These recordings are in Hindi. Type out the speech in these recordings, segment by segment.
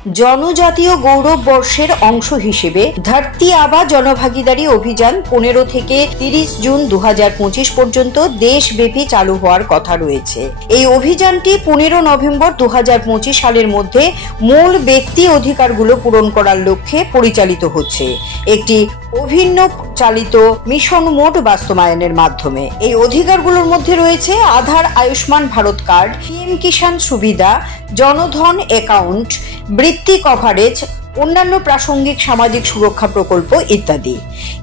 জনজাতীয় গৌরব বর্ষের অংশ হিসেবে ধরতি আবা জনভাগিদারি অভিযান 15 থেকে 30 জুন 2025 পর্যন্ত দেশব্যাপী চালু হওয়ার কথা রয়েছে। এই অভিযানটি 15 নভেম্বর 2025 সালের মধ্যে মূল ব্যক্তি অধিকারগুলো পূরণ করার লক্ষ্যে পরিচালিত হচ্ছে একটি অভিন্ন চালিত মিশন মোড বাস্তবায়নের মাধ্যমে। এই অধিকারগুলোর মধ্যে রয়েছে আধার, আয়ুষ্মান ভারত কার্ড, পিএম কিষাণ সুবিধা, জনধন অ্যাকাউন্ট, বৃত্তি কভারেজ, অন্যান্য প্রাসঙ্গিক সামাজিক সুরক্ষা প্রকল্প ইত্যাদি।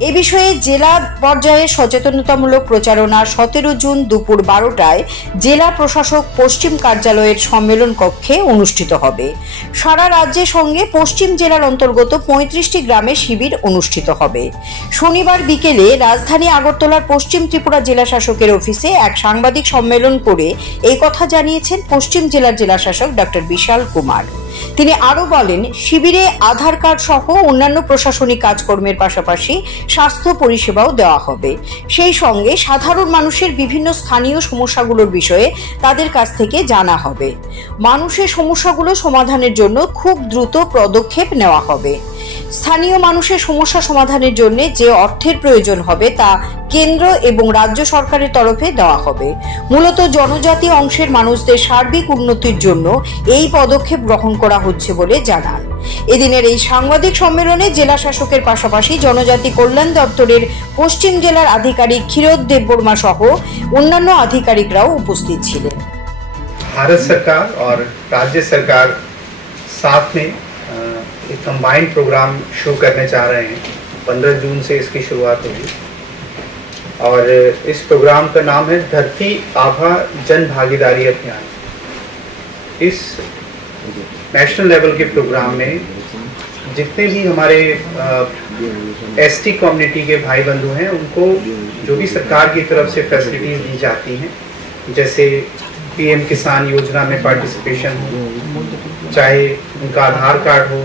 এ বিষয়ে জেলা পর্যায়ে সচেতনতামূলক প্রচারণা 17 জুন দুপুর 12টায় জেলা প্রশাসক পশ্চিম কার্যালয়ের সম্মেলন কক্ষে অনুষ্ঠিত হবে। সারা রাজ্যের সঙ্গে পশ্চিম জেলার অন্তর্গত 35টি গ্রামে শিবির অনুষ্ঠিত হবে। শনিবার বিকেলে রাজধানী আগরতলার পশ্চিম ত্রিপুরা জেলা শাসকের অফিসে এক সাংবাদিক সম্মেলন করে এই কথা জানিয়েছেন পশ্চিম জেলার জেলাশাসক ডক্টর বিশাল কুমার। তিনি আরো বলেন, শিবিরে আধার কার্ড সহ অন্যান্য প্রশাসনিক কাজকর্মের পাশাপাশি স্বাস্থ্য পরিষেবাও দেওয়া হবে। সেই সঙ্গে সাধারণ মানুষের বিভিন্ন স্থানীয় সমস্যাগুলোর বিষয়ে তাদের কাছ থেকে জানা হবে। মানুষের সমস্যাগুলো সমাধানের জন্য খুব দ্রুত পদক্ষেপ নেওয়া হবে। স্থানীয় মানুষের সমস্যা সমাধানের জন্য যে অর্থের প্রয়োজন হবে তা কেন্দ্র এবং রাজ্য সরকারের তরফে দেওয়া হবে। মূলত জনজাতি অংশের মানুষদের সার্বিক উন্নতির জন্য এই পদক্ষেপ গ্রহণ করা হচ্ছে বলে জানান। এদিনের এই সাংবাদিক সম্মেলনে জেলা শাসকের পাশাপাশি জনজাতি কল্যাণ দপ্তরের পশ্চিম জেলার আধিকারিক ক্ষীরোদ দেববর্মা সহ অন্যান্য আধিকারিকরাও উপস্থিত ছিলেন। भारत सरकार और राज्य सरकार साथ में एक कंबाइंड प्रोग्राम शुरू करने चाह रहे हैं। 15 जून से इसकी शुरुआत होगी और इस प्रोग्राम का नाम है धरती आभा जन भागीदारी अभियान। इस नेशनल लेवल के प्रोग्राम में जितने भी हमारे एसटी कम्युनिटी के भाई बंधु हैं उनको जो भी सरकार की तरफ से फैसिलिटीज दी जाती हैं, जैसे पीएम किसान योजना में पार्टिसिपेशन हो, चाहे उनका आधार कार्ड हो,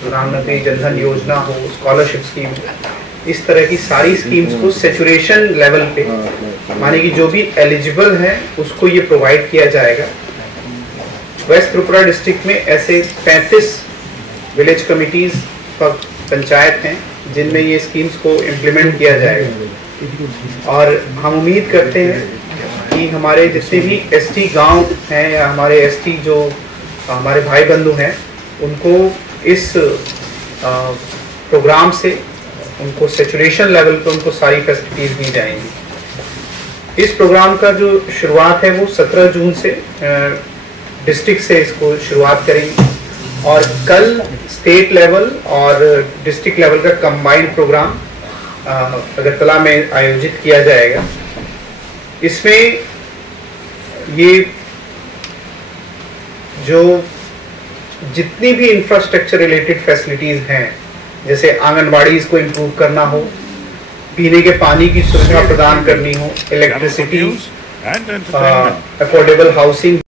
प्रधानमंत्री जनधन योजना हो, स्कॉलरशिप स्कीम, इस तरह की सारी स्कीम्स को सैचुरेशन लेवल पे माने कि जो भी एलिजिबल है उसको ये प्रोवाइड किया जाएगा। वेस्ट त्रिपुरा डिस्ट्रिक्ट में ऐसे 35 विलेज कमिटीज पंचायत हैं जिनमें ये स्कीम्स को इम्प्लीमेंट किया जाएगा और हम उम्मीद करते हैं कि हमारे जितने भी एसटी गांव हैं या हमारे एसटी जो हमारे भाई बंधु हैं उनको इस प्रोग्राम से उनको सैचुरेशन लेवल पर उनको सारी फैसिलिटीज दी जाएंगी। इस प्रोग्राम का जो शुरुआत है वो 17 जून से डिस्ट्रिक्ट से इसको शुरुआत करेंगे और कल स्टेट लेवल और डिस्ट्रिक्ट लेवल का कंबाइंड प्रोग्राम अगरतला में आयोजित किया जाएगा। इसमें ये जो जितनी भी इंफ्रास्ट्रक्चर रिलेटेड फैसिलिटीज हैं, जैसे आंगनबाड़ी को इम्प्रूव करना हो, पीने के पानी की सुविधा प्रदान करनी हो, इलेक्ट्रिसिटी, अफोर्डेबल हाउसिंग